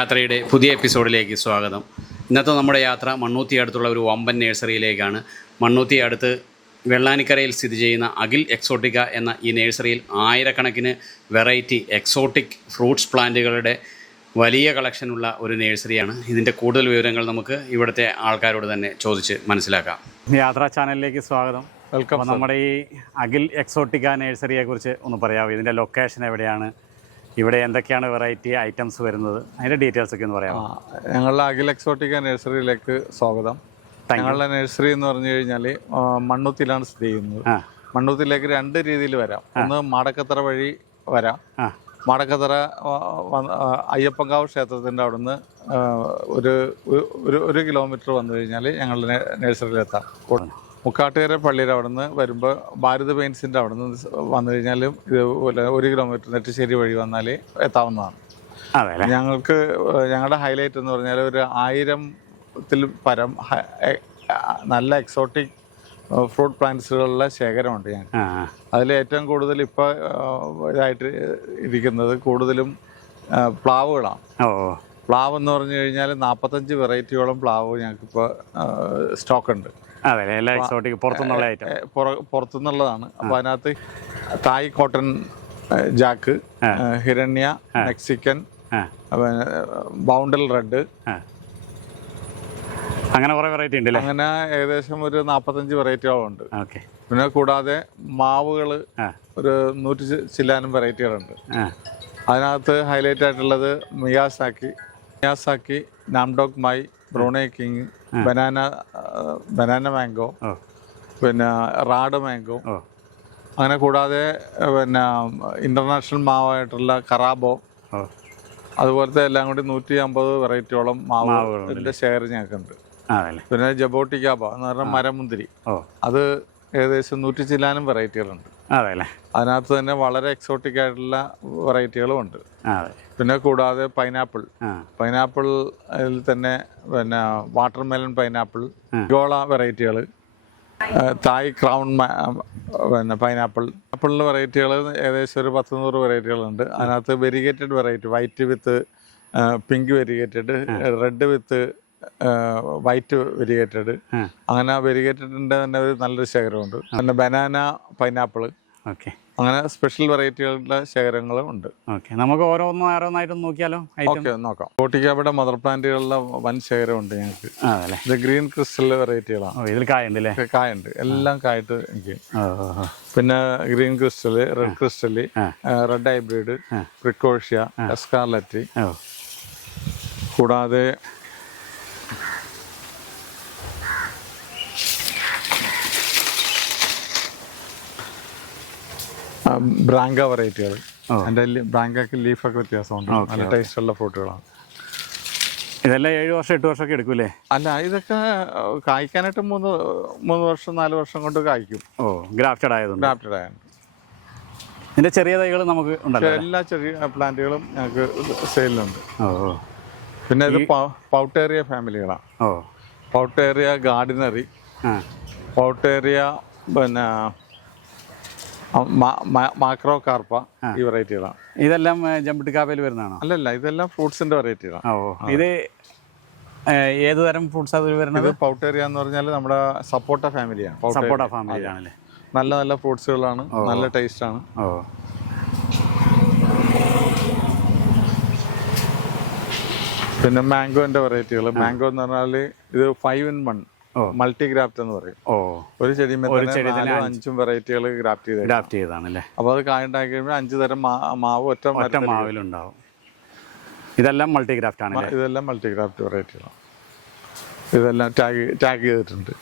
യാത്രയുടെ പുതിയ എപ്പിസോഡിലേക്ക് സ്വാഗതം. ഇന്നത്തെ നമ്മുടെ യാത്ര മണ്ണൂത്തി അടുത്തുള്ള ഒരു വമ്പൻ നഴ്സറിയിലേക്കാണ്. മണ്ണൂത്തി അടുത്ത് വെള്ളാനിക്കരയിൽ സ്ഥിതി ചെയ്യുന്ന അഖിൽ എക്സോട്ടിക്ക എന്ന ഈ നഴ്സറിയിൽ ആയിരക്കണക്കിന് വെറൈറ്റി എക്സോട്ടിക് ഫ്രൂട്ട്സ് പ്ലാന്റുകളുടെ വലിയ കളക്ഷനുള്ള ഒരു നഴ്സറിയാണ്. ഇതിന്റെ കൂടുതൽ വിവരങ്ങൾ നമുക്ക് ഇവിടുത്തെ ആൾക്കാരോട് തന്നെ ചോദിച്ച് മനസ്സിലാക്കാം. യാത്രാ ചാനലിലേക്ക് സ്വാഗതം. വെൽക്കം അപ്പോൾ നമ്മുടെ ഈ അഖിൽ എക്സോട്ടിക്ക നഴ്സറിയെ കുറിച്ച് ഒന്ന് പറയാമോ ഇതിന്റെ ലൊക്കേഷൻ എവിടെയാണ്? ഇവിടെ എന്തൊക്കെയാണ് വെറൈറ്റി ഐറ്റംസ് വരുന്നത്? അതിന്റെ ഡീറ്റെയിൽസ് ഒക്കെ ഒന്ന് പറയാമോ? ഞങ്ങളുടെ അഖിൽ എക്സോട്ടിക്ക നഴ്സറിയിലേക്ക് സ്വാഗതം. ഞങ്ങളുടെ നഴ്സറി എന്ന് പറഞ്ഞു കഴിഞ്ഞാൽ മണ്ണുത്തിലാണ് സ്ഥിതി ചെയ്യുന്നത്. മണ്ണുത്തിലേക്ക് രണ്ട് രീതിയിൽ വരാം. ഒന്ന് മാടക്കത്തറ വഴി വരാം. മാടക്കത്തറ അയ്യപ്പങ്കാവ് ക്ഷേത്രത്തിന്റെ അവിടുന്ന് ഒരു ഒരു- കിലോമീറ്റർ വന്നു കഴിഞ്ഞാൽ ഞങ്ങളുടെ നഴ്സറിയിലെത്താം നഴ്സറിയിലെത്താം. മുക്കാട്ടുകര പള്ളിയുടെ അവിടുന്ന് വരുമ്പോൾ ഭാരത് പെയിൻസിന്റെ അവിടെ നിന്ന് വന്നു കഴിഞ്ഞാലും ഇതുപോലെ ഒരു കിലോമീറ്റർ നെറ്റിശ്ശേരി വഴി വന്നാൽ എത്താവുന്നതാണ്. ഞങ്ങൾക്ക് ഞങ്ങളുടെ ഹൈലൈറ്റ് എന്ന് പറഞ്ഞാൽ ഒരു ആയിരത്തിൽ പരം നല്ല എക്സോട്ടിക് ഫ്രൂട്ട് പ്ലാന്റ്സുകളുടെ ശേഖരമുണ്ട് ഞാൻ. അതിൽ ഏറ്റവും കൂടുതൽ ഇപ്പോൾ ഇതായിട്ട് ഇരിക്കുന്നത് കൂടുതലും പ്ലാവുകളാണ്. പ്ലാവ് എന്ന് പറഞ്ഞു കഴിഞ്ഞാൽ നാൽപ്പത്തഞ്ച് വെറൈറ്റിയോളം പ്ലാവ് ഞങ്ങൾക്കിപ്പോൾ സ്റ്റോക്ക് പുറത്തുനിന്നുള്ള പുറത്തുനിന്നുള്ളതാണ്. അപ്പോൾ അതിനകത്ത് Thai cotton jack Hiranya Mexican ബൗണ്ടൽ red അങ്ങനെ കുറേ വെറൈറ്റി ഉണ്ട് അങ്ങനെ ഏകദേശം ഒരു നാൽപ്പത്തഞ്ച് വെറൈറ്റികളുണ്ട് ഉണ്ട്. പിന്നെ കൂടാതെ മാവുകൾ ഒരു നൂറ്റി ചില്ലാനും വെറൈറ്റികളുണ്ട് അതിനകത്ത് ഹൈലൈറ്റ് ആയിട്ടുള്ളത് Miyazaki Miyazaki Nam Doc Mai Brunei king banana banana mango പിന്നെ റാഡ് മാംഗോ. അങ്ങനെ കൂടാതെ പിന്നെ ഇന്റർനാഷണൽ മാവായിട്ടുള്ള കറാബോ. അതുപോലത്തെ എല്ലാം കൂടി നൂറ്റി അമ്പത് വെറൈറ്റിയോളം മാവുകളുടെ ഷെയർ ഞങ്ങൾക്കുണ്ട്. പിന്നെ ജബോട്ടിക്കാബ എന്ന് പറഞ്ഞാൽ മരമുന്തിരി. അത് ഏകദേശം നൂറ്റി ചില്ലാനും വെറൈറ്റികളുണ്ട് അതിനകത്ത് തന്നെ വളരെ എക്സോട്ടിക് ആയിട്ടുള്ള വെറൈറ്റികളും ഉണ്ട്. പിന്നെ കൂടാതെ പൈനാപ്പിൾ. പൈനാപ്പിളിൽ തന്നെ പിന്നെ വാട്ടർമെലൺ പൈനാപ്പിൾ ഗോള വെറൈറ്റികൾ തായ് ക്രൗൺ പിന്നെ പൈനാപ്പിൾ. ആപ്പിളിന്റെ വെറൈറ്റികൾ ഏകദേശം ഒരു പത്ത് നൂറ് വെറൈറ്റികളുണ്ട്. അതിനകത്ത് variegated variety white with pink variegated red with white variegated. അങ്ങനെ വെരിഗേറ്റഡിന്റെ തന്നെ ഒരു നല്ലൊരു ശേഖരമുണ്ട്. പിന്നെ ബനാന പൈനാപ്പിൾ. ഓക്കെ. അങ്ങനെ സ്പെഷ്യൽ വെറൈറ്റികളുടെ ശേഖരങ്ങളും ഉണ്ട്. ഓക്കെ നമുക്ക് ഓരോന്നും ഓരോന്നായിട്ടും നോക്കിയാലോ? ഓക്കെ നോക്കാം. കോട്ടിക്കാബയുടെ മദർ പ്ലാന്റുകളുടെ വൻ ശേഖരമുണ്ട് ഞങ്ങൾക്ക്. അതെ. അല്ലേ ഇത് ഗ്രീൻ ക്രിസ്റ്റലിലെ വെറൈറ്റികളാണ് ഇതിൽ കായുണ്ട് അല്ലേ കായുണ്ട്. എല്ലാം കായിട്ട് എനിക്ക് പിന്നെ green crystal red crystal red hybrid പ്രിക്കോഷ്യ എസ്കാർലറ്റ് കൂടാതെ ബ്രാങ്ക വെറൈറ്റികൾ. അതിന്റെ ബ്രാങ്കക്ക് ലീഫൊക്കെ വ്യത്യാസമുണ്ട്. നല്ല ടേസ്റ്റുള്ള ഫ്രൂട്ടുകളാണ്. ഇതെല്ലാം ഏഴ് വർഷം എട്ട് വർഷമൊക്കെ എടുക്കൂലേ അല്ല ഇതൊക്കെ കായ്ക്കാനായിട്ട് മൂന്ന് മൂന്ന് വർഷം നാല് വർഷം കൊണ്ട് കായ്ക്കും. ഓ ഗ്രാഫ്റ്റഡ് ആയതുകൊണ്ട്. ഗ്രാഫ്റ്റഡ് ആയാണ് ഇതിന്റെ ചെറിയ തൈകൾ നമുക്ക് ഉണ്ടല്ലോ എല്ലാ ചെറിയ പ്ലാന്റുകളും ഞങ്ങൾക്ക് സെയിലുണ്ട് ഓ പിന്നെ ഇത് പൗട്ടേറിയ ഫാമിലികളാണ് ഓ. പൗട്ടേറിയ ഗാർഡിനറി. പൗട്ടേറിയ പിന്നെ മാക്രോ കാർപ്പ ഈ വെറൈറ്റികളാണ് ഇതെല്ലാം ജമ്പിട്ട് കാപ്പയിൽ വരുന്നതാണോ? അല്ലല്ല ഇതെല്ലാം ഫ്രൂട്ട്സിന്റെ വെറൈറ്റികളാണ് ഓ ഇത് ഏത് തരം ഫ്രൂട്ട്സ് അതിൽ വരുന്നത്? ഇത് പൗട്ടേറിയ എന്ന് പറഞ്ഞാൽ നമ്മുടെ സപ്പോട്ട ഫാമിലിയാണ്. സപ്പോർട്ട സപ്പോട്ട ഫാമിലിയാണല്ലേ? നല്ല നല്ല ഫ്രൂട്ട്സുകളാണ്. നല്ല ടേസ്റ്റ് ആണ് ഓ. പിന്നെ മാംഗോന്റെ വെറൈറ്റികൾ മാംഗോ എന്ന് പറഞ്ഞാൽ ഇത് five in one. Multi graft എന്ന് പറയും. ഓ. ഒരു ചെടി അഞ്ചും വെറൈറ്റികൾ ഗ്രാഫ്റ്റ് ചെയ്ത് ഗ്രാഫ്റ്റ് ചെയ്താണല്ലേ അപ്പോൾ അത് കായുണ്ടാക്കി കഴിയുമ്പോൾ അഞ്ച് തരം മാവ് ഒറ്റ ഒറ്റ മാവിലുണ്ടാവും. ഇതെല്ലാം മൾട്ടി ഗ്രാഫ്റ്റ് ആണ് ഇതെല്ലാം മൾട്ടി ഗ്രാഫ്റ്റ് വെറൈറ്റികളാണ് ഇതെല്ലാം ടാഗ് ടാഗ് ചെയ്തിട്ടുണ്ട്.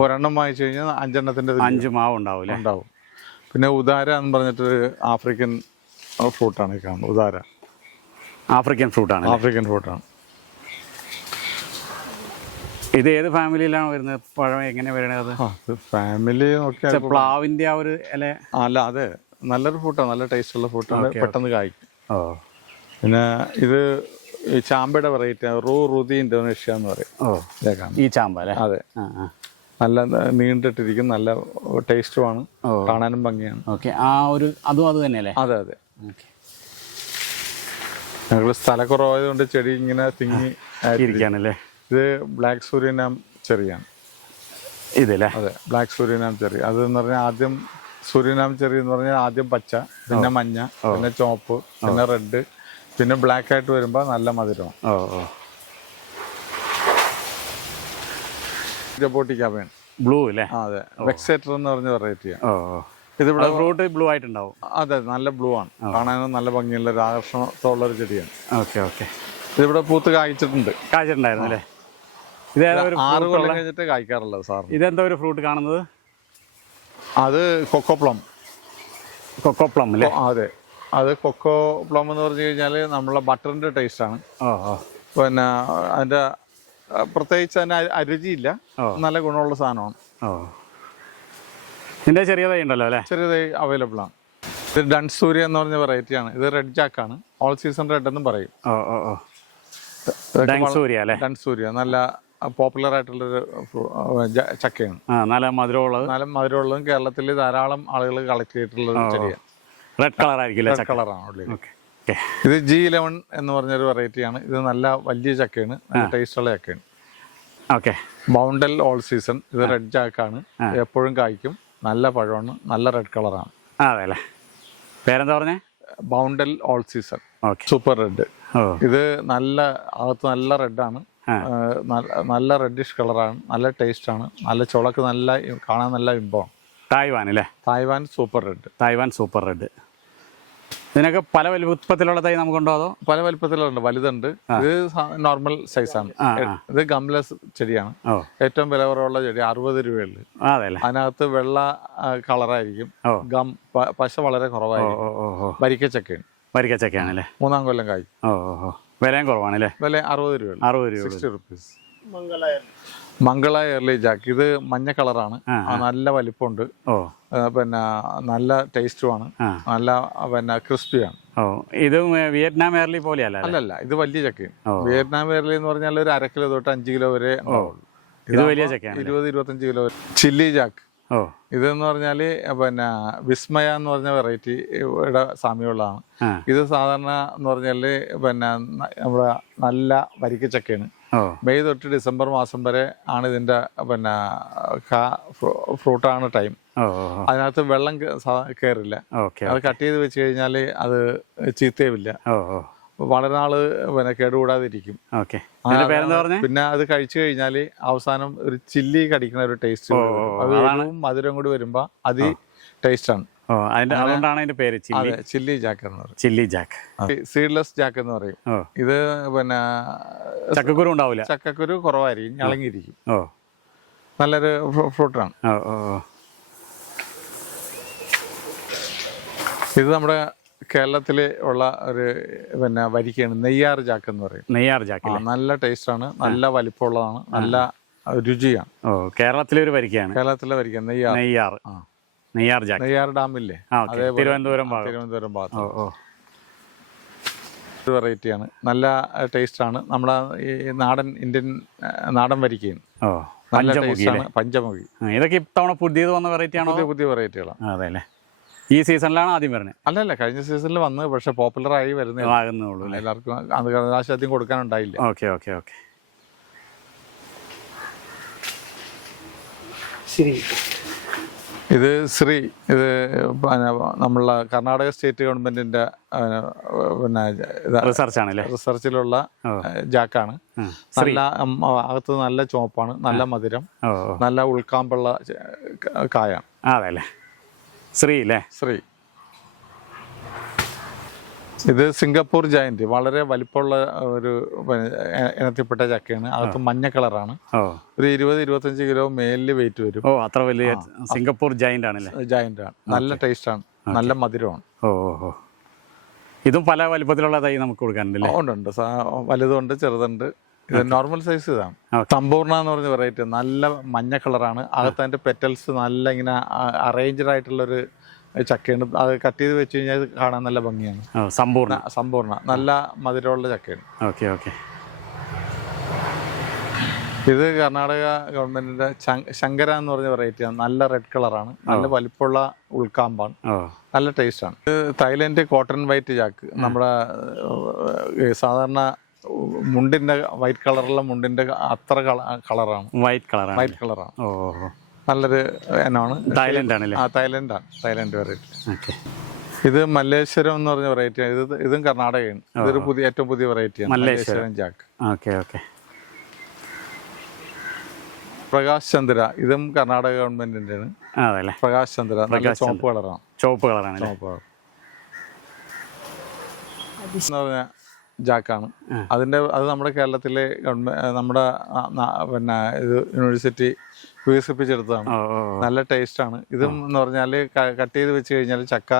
ഒരെണ്ണം വാങ്ങിച്ചു കഴിഞ്ഞാൽ അഞ്ചെണ്ണത്തിന്റെ അഞ്ച് മാവ് ഉണ്ടാവും. ഉണ്ടാവും പിന്നെ ഉദാര എന്ന് പറഞ്ഞിട്ടൊരു ആഫ്രിക്കൻ ഫ്രൂട്ടാണ് ഈ കാണുന്നത്. ഉദാര. ആഫ്രിക്കൻ ഫ്രൂട്ടാണ് ആഫ്രിക്കൻ ഫ്രൂട്ടാണ് ഇത് ഏത് ഫാമിലിയിലാണ് വരുന്നത്? പഴം എങ്ങനെ വരണത് അത്? ഫാമിലി നോക്കിയാൽ പ്ലാവിന്റെ ആ ഒരു ഇല. അല്ല അതെ. നല്ലൊരു ഫ്രൂട്ടാണ് നല്ല ടേസ്റ്റ് ഉള്ള ഫ്രൂട്ടാണ് പെട്ടെന്ന് കായ്ക്കും. ഓ. പിന്നെ ഇത് ഈ ചാമ്പയുടെ വെറൈറ്റി റൂ റുതി ഇന്തോനേഷ്യ എന്ന് പറയും. ഓ. ഈ ചാമ്പ അല്ലേ? അതെ. നല്ല നീണ്ടിട്ടിരിക്കും നല്ല ടേസ്റ്റുമാണ് ആണ്. കാണാനും ഭംഗിയാണ്. ഓക്കെ. ആ ഒരു അതും അത് തന്നെയല്ലേ? അതെ അതെ. ഞങ്ങൾ സ്ഥലക്കുറവായതുകൊണ്ട് ചെടി ഇങ്ങനെ തിങ്ങി ഇരിക്കുകയാണല്ലേ ഇത് ബ്ലാക്ക് സൂര്യനാം ചെറിയാണ്. ഇതല്ലേ അതെ ബ്ലാക്ക് സൂര്യനാം ചെറിയ അത് എന്ന് പറഞ്ഞാൽ ആദ്യം സൂര്യനാം ചെറിയ എന്ന് പറഞ്ഞാൽ ആദ്യം പച്ച പിന്നെ മഞ്ഞ പിന്നെ ചുവപ്പ് പിന്നെ റെഡ് പിന്നെ ബ്ലാക്ക് ആയിട്ട് വരുമ്പോൾ നല്ല മധുരമാണ്. ജപ്പോട്ടിക്കാമയാണ് ബ്ലൂ അല്ലേ അതെ. വെക്സേറ്റർ എന്ന് പറഞ്ഞ വെറൈറ്റിയാണ് ഓ ഓ. ഇതിവിടെ ഫ്രൂട്ട് ബ്ലൂ ആയിട്ടുണ്ടാവും. അതെ നല്ല ബ്ലൂ ആണ്. കാണാനും നല്ല ഭംഗിയുള്ള ഒരു ആകർഷണത്തോള്ള ഒരു ചെടിയാണ്. Okay okay. ഇതിവിടെ പൂത്ത് കായ്ച്ചിട്ടുണ്ട്. കായ്ച്ചിട്ടുണ്ടായിരുന്നു അല്ലേ ഇത് ആറ് കൊല്ലം കഴിഞ്ഞിട്ട് കായ്ക്കാറുള്ളത് സാറിന്. ഇതെന്താ ഒരു ഫ്രൂട്ട് കാണുന്നത്? അത് കൊക്കോ പ്ലം. കൊക്കോ പ്ലം അല്ലേ? അതെ. അത് കൊക്കോ പ്ലം എന്ന് പറഞ്ഞു കഴിഞ്ഞാൽ നമ്മളെ ബട്ടറിന്റെ ടേസ്റ്റ് ഓ പിന്നെ അതിന്റെ പ്രത്യേകിച്ച് അതിന് അരുചിയില്ല. നല്ല ഗുണമുള്ള സാധനമാണ്. ഓ ഇതിന്റെ ചെറിയതായി ഉണ്ടല്ലോ അല്ലേ? ചെറിയതായി അവൈലബിൾ ആണ്. ഇത് ഡൺസൂര്യ എന്ന് പറഞ്ഞ വെറൈറ്റി ആണ്. ഇത് റെഡ് ജാക്ക് ആണ്. ഓൾ സീസൺ റെഡ് എന്നും പറയും. ഓ അല്ലേ? ഡൺസൂര്യ നല്ല പോപ്പുലർ ആയിട്ടുള്ളൊരു ചക്കയാണ്. നല്ല മധുരമുള്ളത്. നല്ല മധുരമുള്ളതും കേരളത്തിൽ ധാരാളം ആളുകൾ കളക്ട് ചെയ്തിട്ടുള്ള ചെടിയാണ്. റെഡ് കളർ ആയിരിക്കും റെഡ് കളറാണ് ഉള്ളിൽ ഇത് ജി ഇലവൻ എന്ന് പറഞ്ഞൊരു വെറൈറ്റിയാണ് ഇത് നല്ല വലിയ ചക്കയാണ്. നല്ല ടേസ്റ്റുള്ള ചക്കയാണ്. ഓക്കെ. ബൗണ്ടൽ ഓൾ സീസൺ ഇത് റെഡ് ജാക്കാണ് എപ്പോഴും കായ്ക്കും. നല്ല പഴമാണ്. നല്ല റെഡ് കളറാണ് ആ അതെ അല്ലേ പേരെന്താ പറഞ്ഞേ? ബൗണ്ടൽ ഓൾ സീസൺ സൂപ്പർ റെഡ് ഇത് നല്ല അകത്ത് നല്ല റെഡ് ആ. നല്ല റെഡിഷ് കളറാണ് നല്ല ടേസ്റ്റ് ആണ്. നല്ല ചുളക്ക് നല്ല കാണാൻ നല്ല ഇമ്പമാണ് തായ്വാൻ അല്ലേ Taiwan super red Taiwan super red ഇതിനൊക്കെ പല വലുപ്പത്തിലുള്ള തൈ നമുക്കുണ്ടോ അതോ? പല വലുപ്പത്തിലുണ്ട്. വലുതുണ്ട്. ഇത് നോർമൽ സൈസാണ് ആണ്. ഇത് ഗംലസ് ചെടിയാണ്. ഏറ്റവും വില കുറവുള്ള ചെടി അറുപത് രൂപയുള്ളു. അതിനകത്ത് വെള്ള കളറായിരിക്കും ഗം പശ വളരെ കുറവായിരിക്കും. വരിക്കച്ചക്കയാണ്. വരിക്കച്ചക്കയാണല്ലേ മൂന്നാം കൊല്ലം കായ്. ഓ ഓ. വിലയും കുറവാണല്ലേ? വില അറുപത് രൂപ അറുപത് രൂപ sixty rupees Mangala early jack. ഇത് മഞ്ഞ കളറാണ്. നല്ല വലിപ്പമുണ്ട്. ഓ. പിന്നെ നല്ല ടേസ്റ്റുമാണ്. നല്ല പിന്നെ ക്രിസ്പിയാണ്. ഇത് വിയറ്റ്നാം എയർലി പോലെയല്ല അല്ലല്ല ഇത് വലിയ ചക്ക. വിയറ്റ്നാം എയർലി എന്ന് പറഞ്ഞാൽ ഒരു അര കിലോ തൊട്ട് അഞ്ച് കിലോ വരെ. ഇത് വലിയ ചക്കയാണ് ഇരുപത് ഇരുപത്തഞ്ച് കിലോ വരെ. Chilli jack. ഇതെന്ന് പറഞ്ഞാൽ പിന്നെ വിസ്മയ എന്ന് പറഞ്ഞ വെറൈറ്റി ഇവിടെ സാമ്യമുള്ളതാണ്. ഇത് സാധാരണ എന്ന് പറഞ്ഞാൽ പിന്നെ നമ്മുടെ നല്ല വരിക്കച്ചക്കയാണ് മെയ് തൊട്ട് ഡിസംബർ മാസം വരെ ആണ് ഇതിന്റെ പിന്നെ ഫ്രൂട്ടാണ് ടൈം. അതിനകത്ത് വെള്ളം കയറില്ല അത് കട്ട് ചെയ്ത് വെച്ച് കഴിഞ്ഞാൽ അത് ചീത്തയുമില്ല. വളരെ നാൾ പിന്നെ കേടുകൂടാതിരിക്കും. ഓക്കെ. പിന്നെ അത് കഴിച്ചു കഴിഞ്ഞാൽ അവസാനം ഒരു ചില്ലി കടിക്കുന്ന ഒരു ടേസ്റ്റ് അത് മധുരം കൂടി വരുമ്പോ അത് ടേസ്റ്റ് ആണ് അതുകൊണ്ടാണ് അതിന്റെ പേര് ചില്ലി. ജാക്ക് എന്ന് പറയും. Chilli Jack. സീഡ്ലെസ് ജാക്ക് എന്ന് പറയും. ഇത് പിന്നെ ചക്കക്കുരു ഉണ്ടാവില്ല ചക്കക്കുരു കുറവായിരിക്കും ഇളങ്ങിയിരിക്കും നല്ലൊരു ഫ്രൂട്ട് ഫ്രൂട്ടാണ്. ഇത് നമ്മുടെ കേരളത്തിൽ ഉള്ള ഒരു പിന്നെ വരിക്കയാണ് നെയ്യാർ ജാക്ക് എന്ന് പറയും. നെയ്യാർ ആ, ജാക്കില്ലേ നല്ല ടേസ്റ്റാണ് നല്ല വലിപ്പമുള്ളതാണ്. നല്ല രുചിയാണ്. ഓ കേരളത്തിലെ ഒരു വരിക്കയാണ് കേരളത്തിലെ വരിക്ക നെയ്യാർ. നെയ്യാർ. ആ. നെയ്യാർ ജാക്ക് നെയ്യാർ ഡാമില്ലേ? ആ ഓക്കെ. തിരുവനന്തപുരം ഭാഗം. തിരുവനന്തപുരം ഓ ഭാഗത്ത് ഓ ഒരു വെറൈറ്റിയാണ് നല്ല ടേസ്റ്റാണ് നമ്മുടെ ഈ നാടൻ ഇന്ത്യൻ ആ, നാടൻ വരിക്കയും. ഓ നല്ല പഞ്ചമുഖി ടേസ്റ്റാണ് പഞ്ചമുഖി. ആ, ഇതൊക്കെ ഇത്തവണ പുതിയത് വന്ന വെറൈറ്റി ആണോ? പുതിയ പുതിയ വെറൈറ്റികളാണ് അതെ അല്ലേ? ഈ സീസണിലാണ് ആദ്യം വരുന്നത് അല്ലല്ല കഴിഞ്ഞ സീസണിൽ വന്ന് പക്ഷെ പോപ്പുലർ ആയി വരുന്നേ ആകുന്നുള്ളൂ അല്ലേ? എല്ലാവർക്കും അത് കടനാശാദ്യം കൊടുക്കാനുണ്ടായില്ല. Okay okay okay. ഇത് ശ്രീ ഇത് പിന്നെ നമ്മളെ കർണാടക സ്റ്റേറ്റ് ഗവൺമെന്റിന്റെ പിന്നെ ഇത് റിസർച്ച് ആണല്ലേ? റിസർച്ചിലുള്ള. ജാക്കാണ്. നല്ല അകത്ത് നല്ല ചുവപ്പാണ് നല്ല മധുരം നല്ല ഉൾക്കാമ്പുള്ള കായാണ്. അതെ അല്ലേ? ശ്രീ അല്ലേ ശ്രീ. ഇത് സിംഗപ്പൂർ ജയന്റ് വളരെ വലിപ്പമുള്ള ഒരു ഇനത്തിൽപ്പെട്ട ചക്കയാണ്. അകത്ത് മഞ്ഞ കളറാണ്. ഒരു ഇരുപത് ഇരുപത്തഞ്ച് കിലോ മേലിൽ വെയിറ്റ് വരും. ഓ അത്ര വലിയ സിംഗപ്പൂർ ജയന്റ് ആണല്ലേ ജയന്റ് ആണ് നല്ല ടേസ്റ്റ് ആണ് നല്ല മധുരമാണ്. ഓ ഓ ഇതും പല വലിപ്പത്തിലുള്ള തൈ നമുക്ക് കൊടുക്കാനുണ്ടല്ലേ? ഉണ്ട് ഉണ്ട്. വലുതുണ്ട് ചെറുതുണ്ട്. ഇത് നോർമൽ സൈസ് ഇതാണ്. തമ്പൂർണ സമ്പൂർണ എന്ന് പറഞ്ഞ വെറൈറ്റി നല്ല മഞ്ഞ കളറാണ് അകത്ത് അതിന്റെ പെറ്റൽസ് നല്ല ഇങ്ങനെ അറേഞ്ച്ഡ് ആയിട്ടുള്ള ഒരു ചക്കയാണ് അത് കട്ട് ചെയ്ത് വെച്ച് കഴിഞ്ഞാൽ കാണാൻ നല്ല ഭംഗിയാണ്. സമ്പൂർണ. സമ്പൂർണ. നല്ല മധുരമുള്ള ചക്കയാണ്. ഓക്കെ ഓക്കെ ഇത് കർണാടക ഗവൺമെന്റിന്റെ ശങ്കര എന്ന് പറഞ്ഞ വെറൈറ്റിയാണ് നല്ല റെഡ് കളറാണ് നല്ല വലിപ്പമുള്ള ഉൾക്കാമ്പാണ്. നല്ല ടേസ്റ്റാണ് ഇത് തായ്ലൻഡ് കോട്ടൺ വൈറ്റ് ജാക്ക് നമ്മുടെ സാധാരണ മുണ്ടിന്റെ വൈറ്റ് കളറുള്ള മുണ്ടിന്റെ അത്ര കളറാണ്. വൈറ്റ് കളറാണ് വൈറ്റ് കളറാണ്. ഓ ഓ. നല്ലൊരു ഇനമാണ് തായ്ലൻഡ് ആണല്ലേ ആ തായ്ലൻഡാണ്. Thailand variety okay. ഇത് മല്ലേശ്വരം എന്ന് പറഞ്ഞ വെറൈറ്റിയാണ് ഇത് ഇതും കർണാടകയാണ്. ഇതൊരു പുതിയ ഏറ്റവും പുതിയ വെറൈറ്റിയാണ് Malleswaram. Jack. Okay okay. Prakash Chandra. ഇതും കർണാടക ഗവൺമെന്റിന്റെ ആണ് പ്രകാശ് ചന്ദ്ര. നല്ല ചുവപ്പ് കളറാണ്. ചുവപ്പ് കളറാണ് ചോപ്പ് ചുവപ്പ് കളർ എന്ന് പറഞ്ഞ ജാക്കാണ്. അതിന്റെ അത് നമ്മുടെ കേരളത്തിലെ ഗവൺമെന്റ് നമ്മുടെ പിന്നെ ഇത് യൂണിവേഴ്സിറ്റി വികസിപ്പിച്ചെടുത്തതാണ്. നല്ല ടേസ്റ്റാണ്. ഇതും എന്ന് പറഞ്ഞാൽ കട്ട് ചെയ്ത് വെച്ച് കഴിഞ്ഞാൽ ചക്ക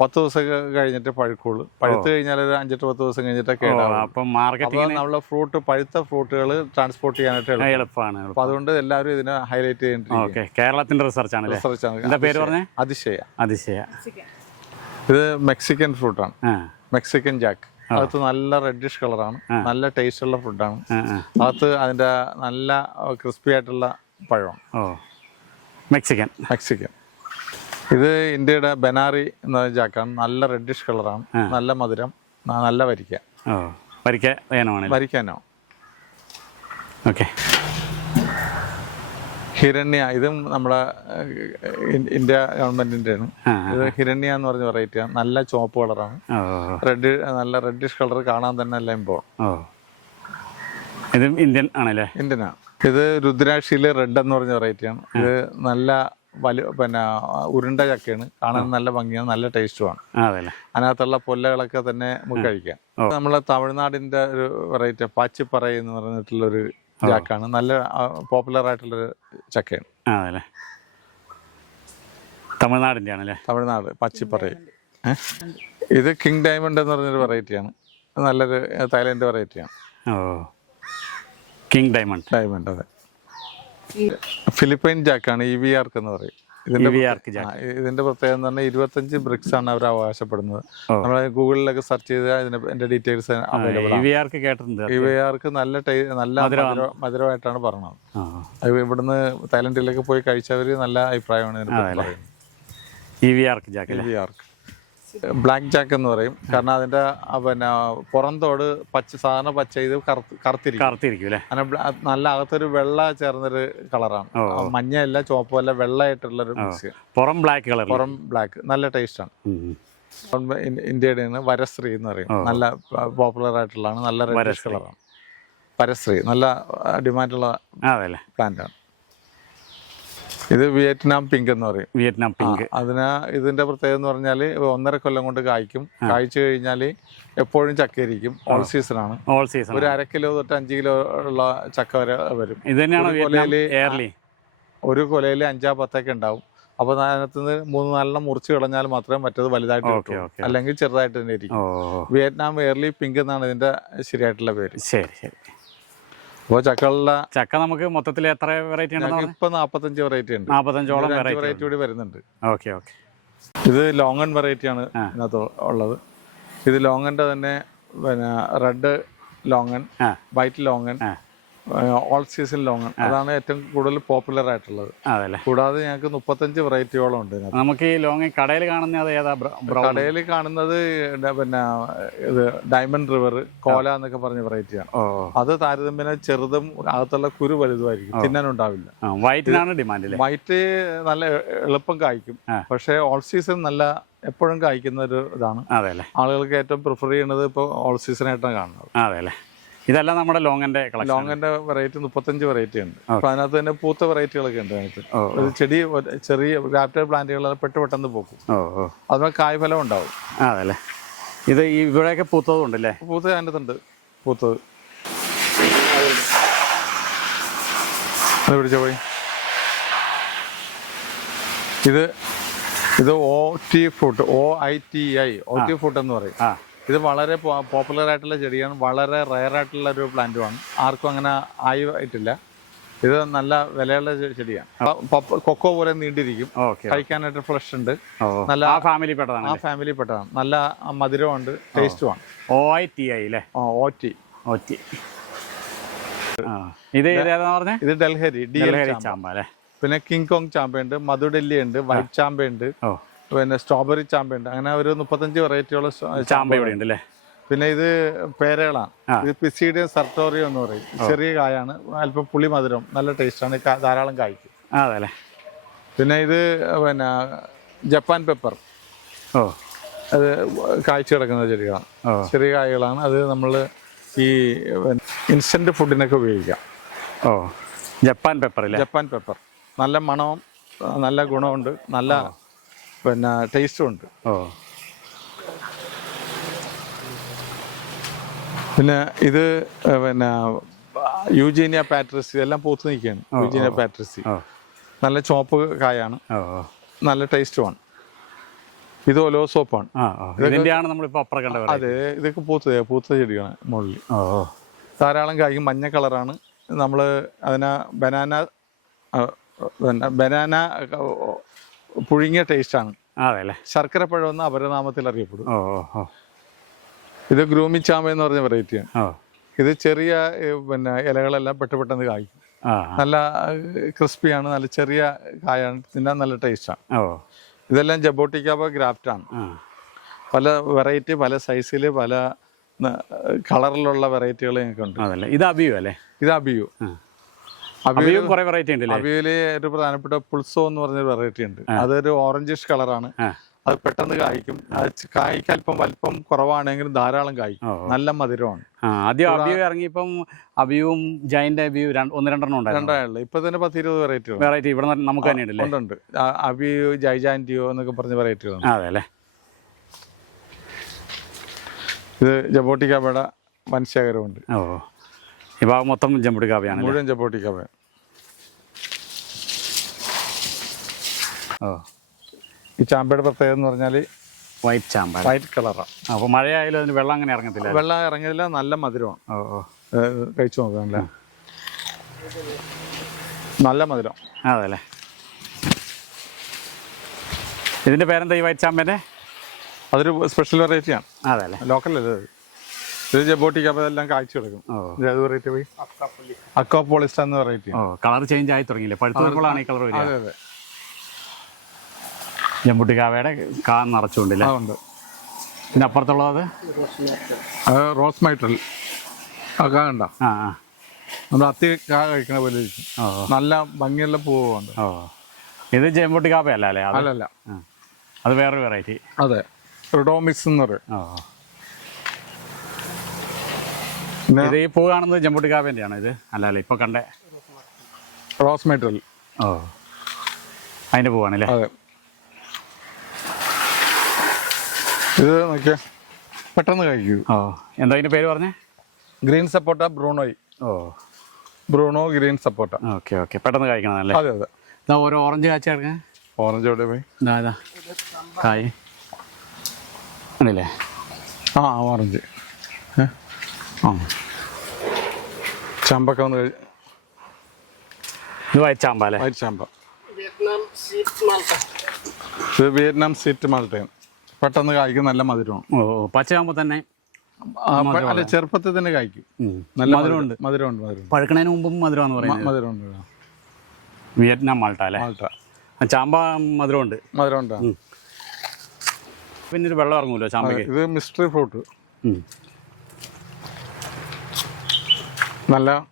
പത്ത് ദിവസം കഴിഞ്ഞിട്ട് പഴുക്കുള്ളൂ. പഴുത്ത് കഴിഞ്ഞാൽ ഒരു അഞ്ചെട്ട് പത്ത് ദിവസം കഴിഞ്ഞിട്ട് കേടാവും അപ്പോൾ നമ്മളെ ഫ്രൂട്ട് പഴുത്ത ഫ്രൂട്ടുകൾ ട്രാൻസ്പോർട്ട് ചെയ്യാനായിട്ട് എളുപ്പം. എളുപ്പമാണ് അപ്പൊ അതുകൊണ്ട് എല്ലാവരും ഇതിനെ ഹൈലൈറ്റ് ചെയ്യേണ്ടി റിസർച്ച് കേരളത്തിന്റെ റിസർച്ച് ആണ് എന്താ പേര് പറഞ്ഞേ? അതിശയ. അതിശയ. ഇത് മെക്സിക്കൻ ഫ്രൂട്ടാണ്. Mexican jack. അകത്ത് നല്ല റെഡിഷ് കളറാണ് നല്ല ടേസ്റ്റ് ഉള്ള ഫുഡാണ് അകത്ത് അതിന്റെ നല്ല ക്രിസ്പി ആയിട്ടുള്ള പഴമാണ്. മെക്സിക്കൻ മെക്സിക്കൻ ഇത് ഇന്ത്യയുടെ ബനാറി എന്ന ജാക്കാണ്. നല്ല റെഡിഷ് കളറാണ് നല്ല മധുരം നല്ല വരിക്ക. ഓ. വരിക്ക വരിക്കാനോ ഓക്കെ ഹിരണ്യ ഇതും നമ്മുടെ ഇന്ത്യ ഗവൺമെന്റിന്റെ ആണ് ഇത് ഹിരണ്യ എന്ന് പറഞ്ഞ വെറൈറ്റി ആണ് നല്ല ചുവപ്പ് കളറാണ്. റെഡ് നല്ല റെഡിഷ് കളർ കാണാൻ തന്നെ അല്ല ഇന്ത്യൻ ഇതും ഇന്ത്യൻ ആണല്ലേ? ഇന്ത്യനാണ് ഇത് രുദ്രാക്ഷിയിലെ റെഡ് എന്ന് പറഞ്ഞ വെറൈറ്റിയാണ് ഇത് നല്ല വലി പിന്നെ ഉരുണ്ട ചക്കയാണ്. കാണാൻ നല്ല ഭംഗിയാണ് നല്ല ടേസ്റ്റുമാണ് ആണ്. അതിനകത്തുള്ള പൊല്ലകളൊക്കെ തന്നെ നമുക്ക് കഴിക്കാം. നമ്മളെ തമിഴ്നാടിന്റെ ഒരു വെറൈറ്റി പാച്ചിപ്പറ എന്ന് പറഞ്ഞിട്ടുള്ളൊരു ജാക്കാണ്. നല്ല പോപ്പുലർ ആയിട്ടുള്ളൊരു ചക്കയാണ്. ആ അതല്ലേ തമിഴ്നാടിന്റെ ആണല്ലേ തമിഴ്നാട് പച്ചിപ്പറ ഇത് കിങ് ഡയമണ്ട് എന്ന് പറഞ്ഞൊരു വെറൈറ്റിയാണ്. നല്ലൊരു തായ്ലൻഡ് വെറൈറ്റിയാണ്. ഓ. King diamond. ഡയമണ്ട് അതെ. ഫിലിപ്പൈൻ ജാക്കാണ് ഇ വി ആർക്ക് എന്ന് പറയും. ഇതിന്റെ ഇതിന്റെ പ്രത്യേകത എന്ന് പറഞ്ഞാൽ ഇരുപത്തഞ്ച് ബ്രിക്സ് ആണ് അവർ അവകാശപ്പെടുന്നത്. നമ്മൾ ഗൂഗിളിലൊക്കെ സെർച്ച് ചെയ്താൽ ഇതിന്റെ എന്റെ ഡീറ്റെയിൽസ് അവൈലബിൾ നല്ല നല്ല മധുരമായിട്ടാണ് പറഞ്ഞത്. ഇവിടുന്ന് തായ്ലൻഡിലേക്ക് പോയി കഴിച്ചവര് നല്ല അഭിപ്രായമാണ് ഇതിനെ പറയുന്നത്. ബ്ലാക്ക് ജാക്ക് എന്ന് പറയും. കാരണം അതിന്റെ പിന്നെ പുറന്തോട് പച്ച സാധാരണ പച്ച ഇത് കറുത്ത് കറുത്തിരിക്കും. അല്ലേ? നല്ല അകത്തൊരു വെള്ള ചേർന്നൊരു കളറാണ്. മഞ്ഞയല്ല ചുവപ്പല്ല വെള്ളയായിട്ടുള്ളൊരു മിക്സ്. പുറം ബ്ലാക്ക് കളർ പുറം ബ്ലാക്ക്. നല്ല ടേസ്റ്റ് ആണ്. ഇന്ത്യയുടെ വരശ്രീ എന്ന് പറയും. നല്ല പോപ്പുലർ ആയിട്ടുള്ളതാണ്. നല്ല റെഡിഷ് കളറാണ്. പരശ്രീ നല്ല ഡിമാൻഡുള്ള പ്ലാന്റ് ആണ്. ഇത് വിയറ്റ്നാം പിങ്ക് എന്ന് പറയും. Vietnam pink. അതിന് ഇതിന്റെ പ്രത്യേകത എന്ന് പറഞ്ഞാൽ ഒന്നര കൊല്ലം കൊണ്ട് കായ്ക്കും. കായ്ച്ചു കഴിഞ്ഞാൽ എപ്പോഴും ചക്കയിരിക്കും. ഓൾ സീസൺ ആണ്. ഓൾ സീസൺ ഒരു അര കിലോ തൊട്ട് അഞ്ച് കിലോ ഉള്ള ചക്ക വരെ വരും. ഇത് തന്നെയാണ് ഒരു കൊലയിൽ അഞ്ചാ പത്തൊക്കെ ഉണ്ടാവും. അപ്പൊ അതിനകത്തുനിന്ന് മൂന്ന് നാലെണ്ണം മുറിച്ച് കളഞ്ഞാൽ മാത്രമേ മറ്റത് വലുതായിട്ട് കിട്ടൂ. അല്ലെങ്കിൽ ചെറുതായിട്ട് തന്നെ ഇരിക്കും. വിയറ്റ്നാം എയർലി പിങ്ക് എന്നാണ് ഇതിന്റെ ശരിയായിട്ടുള്ള പേര്. ശരി ശരി. അപ്പോൾ ചക്കളുടെ ചക്ക നമുക്ക് മൊത്തത്തിൽ എത്ര വെറൈറ്റി ഉണ്ട് ഇപ്പൊ നാപ്പത്തഞ്ച് വെറൈറ്റി ഉണ്ട്. നാപ്പത്തഞ്ചോളം വെറൈറ്റി കൂടി വരുന്നുണ്ട്. ഓക്കെ ഓക്കെ ഇത് ലോങ്ങൺ വെറൈറ്റി ആണ് ഇതിനകത്ത് ഉള്ളത്. ഇത് ലോങ്ങന്റെ തന്നെ പിന്നെ red longan white longan all season long അതാണ് ഏറ്റവും കൂടുതൽ പോപ്പുലർ ആയിട്ടുള്ളത്. കൂടാതെ ഞങ്ങൾക്ക് മുപ്പത്തഞ്ച് വെറൈറ്റിയോളം ഉണ്ട് നമുക്ക് ഈ ലോങ് കടയിൽ കാണുന്നത് ഏതാ? കടയിൽ കാണുന്നത് പിന്നെ ഇത് ഡയമണ്ട് റിവർ കോല എന്നൊക്കെ പറഞ്ഞ വെറൈറ്റിയാണ് അത് താരതമ്യേന ചെറുതും അകത്തുള്ള കുരു വലുതുമായിരിക്കും. തിന്നാനുണ്ടാവില്ല വൈറ്റിനാണ് ഡിമാൻഡ് വൈറ്റ് നല്ല എളുപ്പം കായ്ക്കും. പക്ഷേ ഓൾ സീസൺ നല്ല എപ്പോഴും കായ്ക്കുന്ന ഒരു ഇതാണ്. അതെ ആളുകൾക്ക് ഏറ്റവും പ്രിഫർ ചെയ്യുന്നത് ഇപ്പോൾ ഓൾ സീസൺ ആയിട്ടാണ് കാണുന്നത്. അതെ അല്ലേ ഇതെല്ലാം നമ്മുടെ ലോങ്ങിന്റെ ലോങ്ങിന്റെ വെറൈറ്റി മുപ്പത്തഞ്ച് വെറൈറ്റി ഉണ്ട്. അപ്പൊ അതിനകത്ത് തന്നെ പൂത്ത വെറൈറ്റികളൊക്കെ ഉണ്ട് അതിനകത്ത്. ഓ ഒരു ചെടി ചെറിയ ഗ്രാഫ്റ്റഡ് പ്ലാന്റുകൾ പെട്ട് പെട്ടെന്ന് പോക്കും. ഓ ഓ. അതുപോലെ കായ്ഫലം ഉണ്ടാവും. ആ അതെ ഇത് ഇവിടെയൊക്കെ പൂത്തതും ഉണ്ടല്ലേ? അതിന്റെ അതിനകത്തുണ്ട് പൂത്തത്. പിടിച്ചോ പോയി. ഇത് ഇത് O T fruit O I T I O T fruit എന്ന് പറയും. ആ. ഇത് വളരെ പോപ്പുലർ ആയിട്ടുള്ള ചെടിയാണ്. വളരെ റയർ ആയിട്ടുള്ള ഒരു പ്ലാന്റുമാണ് ആർക്കും അങ്ങനെ ആയി ആയിട്ടില്ല. ഇത് നല്ല വിലയുള്ള ചെടിയാണ്. കൊക്കോ പോലെ നീണ്ടിരിക്കും. കഴിക്കാനായിട്ട് ഫ്രഷ് ഉണ്ട്. നല്ല ആ ഫാമിലി പെട്ടതാണ് ആ ഫാമിലി പെട്ടതാണ്. നല്ല മധുരമുണ്ട് ടേസ്റ്റുമാണ് ഒ ഐ ടി ഐ അല്ലേ? O T. ടി. ഇത് ഡൽഹരി ഡൽഹരി ചാമ്പ. അല്ലേ? പിന്നെ കിങ് കോങ് ചാമ്പയുണ്ട് മധുഡെല്ലി ഉണ്ട് വൈറ്റ് ചാമ്പയുണ്ട്. ഓ. പിന്നെ സ്ട്രോബെറി ചാമ്പ ഉണ്ട്. അങ്ങനെ ഒരു മുപ്പത്തഞ്ച് വെറൈറ്റിയുള്ള ചാമ്പ ഇവിടെ ഉണ്ട് അല്ലേ പിന്നെ ഇത് പേരകളാണ് ഇത് പിസീഡിയം സർട്ടോറിയോ എന്ന് പറയും. ചെറിയ കായാണ്. അല്പം പുളി മധുരം നല്ല ടേസ്റ്റാണ് ധാരാളം കായ്ക്കും. അതെ പിന്നെ ഇത് പിന്നെ ജപ്പാൻ പെപ്പർ ഓ. അത് കായ്ച്ചു കിടക്കുന്ന ചെടികളാണ്. ചെറിയ കായകളാണ്. അത് നമ്മൾ ഈ ഇൻസ്റ്റന്റ് ഫുഡിനൊക്കെ ഉപയോഗിക്കാം. ഓ. ജപ്പാൻ പെപ്പർ ജപ്പാൻ പെപ്പർ നല്ല മണവും നല്ല ഗുണമുണ്ട് നല്ല പിന്നെ ടേസ്റ്റും ഉണ്ട്. ഓ. പിന്നെ ഇത് പിന്നെ യൂജീനിയ പാട്രിസി ഇതെല്ലാം പോത്ത് നിൽക്കുകയാണ്. യൂജീനിയ പാട്രിസി. നല്ല ചോപ്പ് കായാണ്. നല്ല ടേസ്റ്റുമാണ് ഇത് ഒലോ സോപ്പാണ്. അപ്പുറം. അതെ ഇതൊക്കെ പൂത്ത പൂത്ത ചെടിയാണ് മുകളിൽ. ധാരാളം കായ്ക്കും മഞ്ഞ കളറാണ്. നമ്മൾ അതിനെ ബനാന ബനാന പുഴുങ്ങിയ ടേസ്റ്റാണ് ആ അതെ അല്ലേ ശർക്കര പഴമെന്ന് അപരനാമത്തിൽ അറിയപ്പെടും. ഓ ഓ ഓ. ഇത് ഗ്രൂമി ചാമ്പ എന്ന് പറഞ്ഞ വെറൈറ്റിയാണ് ഇത് ചെറിയ പിന്നെ ഇലകളെല്ലാം പെട്ട് പെട്ടെന്ന് കായ്ക്കും. നല്ല ക്രിസ്പിയാണ് നല്ല ചെറിയ കായാണ് തിന്നാൻ നല്ല ടേസ്റ്റാണ് ഓ. ഇതെല്ലാം ജബോട്ടിക്കാബ ഗ്രാഫ്റ്റാണ് ആണ്. പല വെറൈറ്റി പല സൈസിൽ പല കളറിലുള്ള വെറൈറ്റികൾ ഞങ്ങൾക്ക് ഉണ്ട് അതല്ലേ? ഇത് അബിയു അല്ലേ ഇത് അബിയു. ആ. കുറെ വെറൈറ്റി ഉണ്ട് അല്ലേ ഒരു പ്രധാനപ്പെട്ട പുൾസോ എന്ന് പറഞ്ഞൊരു വെറൈറ്റി ഉണ്ട്. അതൊരു ഓറഞ്ചിഷ് കളറാണ് അത് പെട്ടെന്ന് കായ്ക്കും. കായ്ക്ക് അല്പം വലിപ്പം കുറവാണെങ്കിലും ധാരാളം കായ്ക്കും. നല്ല മധുരമാണ്. ആദ്യം അബിയു ഇറങ്ങിയപ്പം അബിയും ജയന്റ് അബിയു ഒന്ന് രണ്ടെണ്ണം ഉണ്ടായിരുന്നു. ഇപ്പൊ തന്നെ പത്ത് ഇരുപത് വെറൈറ്റി വെറൈറ്റി ഇവിടെ നമുക്ക് തന്നെ ഉണ്ട് അബിയു ജൈജാന്റിയോ എന്നൊക്കെ പറഞ്ഞ വെറൈറ്റികളുണ്ട് അതെ അല്ലേ? ഇത് ജബോട്ടിക്കാബയുടെ വൻശേഖരമുണ്ട് ഓ ഇപ്പൊ മൊത്തം ജമ്പുടി കാവ്യാണ് മുഴുവൻ ജബോട്ടിക്കാബ ഓ ഈ ചാമ്പയുടെ പ്രത്യേകത എന്ന് പറഞ്ഞാൽ വൈറ്റ് ചാമ്പ. വൈറ്റ് കളറാണ് അപ്പോൾ മഴയായാലും അതിന് വെള്ളം അങ്ങനെ ഇറങ്ങത്തില്ല വെള്ളം ഇറങ്ങിയില്ല നല്ല മധുരമാണ്. ഓ ഓ. കഴിച്ചു നോക്കാം നല്ല മധുരം. ആ, അതെ ഇതിന്റെ പേരെന്താ ഈ വൈറ്റ് ചാമ്പേന്റെ അതൊരു സ്പെഷ്യൽ വെറൈറ്റിയാണ് അതെ അല്ലേ ലോക്കൽ അല്ലേ ഇത്? ഇത് ജബോട്ടിക്കാബ എല്ലാം കാഴ്ച കൊടുക്കും. അക്കോ വെറൈറ്റി പോയി? അക്കോപോളിസ്റ്റ എന്ന വെറൈറ്റി ഓ കളർ ചേഞ്ച് ആയി തുടങ്ങിയില്ലേ? ഈ കളർ വരിക. അതെ അതെ. ജമ്പുട്ടി കാവയുടെ കാ നിറച്ചുകൊണ്ടില്ലേ? അതുണ്ട് പിന്നെ അപ്പുറത്തുള്ളത് അത് റോസ് മൈട്രൽ. ആ കാ കണ്ട? ആ ആ. അത്തി കാ കഴിക്കണ പോലെ ഇരിക്കും. ഓ. നല്ല ഭംഗിയുള്ള പൂവുണ്ട്. ഓ. ഇത് ജമ്പുട്ടി കാവയല്ല അല്ലേ അത്? അല്ലല്ല. ആ. അത് വേറൊരു വെറൈറ്റി. അതെ. റിഡോമിക്സ് എന്ന് പറയും. ഓ. പിന്നെ ഇത് ഈ പൂ കാണുന്നത് ജമ്പുട്ടി കാവ്യന്റെ ആണ് ഇത്? അല്ല അല്ല ഇപ്പൊ കണ്ടേ റോസ് മെറ്റൽ ഓ. അതിന്റെ പൂവാണല്ലേ? അതെ. ഇത് നോക്കിയ. പെട്ടെന്ന് കഴിക്കൂ. ഓ എന്താ ഇതിന്റെ പേര് പറഞ്ഞേ? ഗ്രീൻ സപ്പോട്ട ബ്രൂണോയി. ഓ. ബ്രൂണോ ഗ്രീൻ സപ്പോട്ട. Okay okay. പെട്ടെന്ന് കഴിക്കണം അല്ലേ? അതെ അതെ. ഇതാ ഓരോ ഓറഞ്ച് കാച്ച എടുക്കാൻ ഓറഞ്ച് എവിടെ പോയി? ഇതാ ഇതാ. കായ് ഉണ്ടല്ലേ ആ ഓറഞ്ച്. ആ. ചമ്പക്ക വന്ന് കഴി ഇത് വയച്ചാമ്പ അല്ലേ? വയറ്റാമ്പ ചമ്പ. വിയറ്റ്നാം സീറ്റ് മാൾട്ട. ഇത് വിയറ്റ്നാം സീറ്റ് മാൾട്ടയും പെട്ടെന്ന് കായ്ക്കും നല്ല മധുരമാണ്. ഓ പച്ചയാകുമ്പോൾ തന്നെ ആ, പ- അല്ല ചെറുപ്പത്തിൽ തന്നെ കായ്ക്കും. നല്ല മധുരമുണ്ട്. മധുരമുണ്ട് മധുരമുണ്ട്. പഴുക്കണതിന് മുമ്പും മധുരമാന്ന് പറയുന്നത്. മധുരമുണ്ട് വിയറ്റ്നാം മാൾട്ട അല്ലേ? മാൾട്ട. ആ, ചാമ്പ മധുരമുണ്ട്. മധുരമുണ്ട്. പിന്നെ ഒരു വെള്ളം ഇറങ്ങൂലോ ചാമ്പയ്ക്ക്? ഇത് മിസ്റ്ററി ഫ്രൂട്ട്. ഉം. നല്ല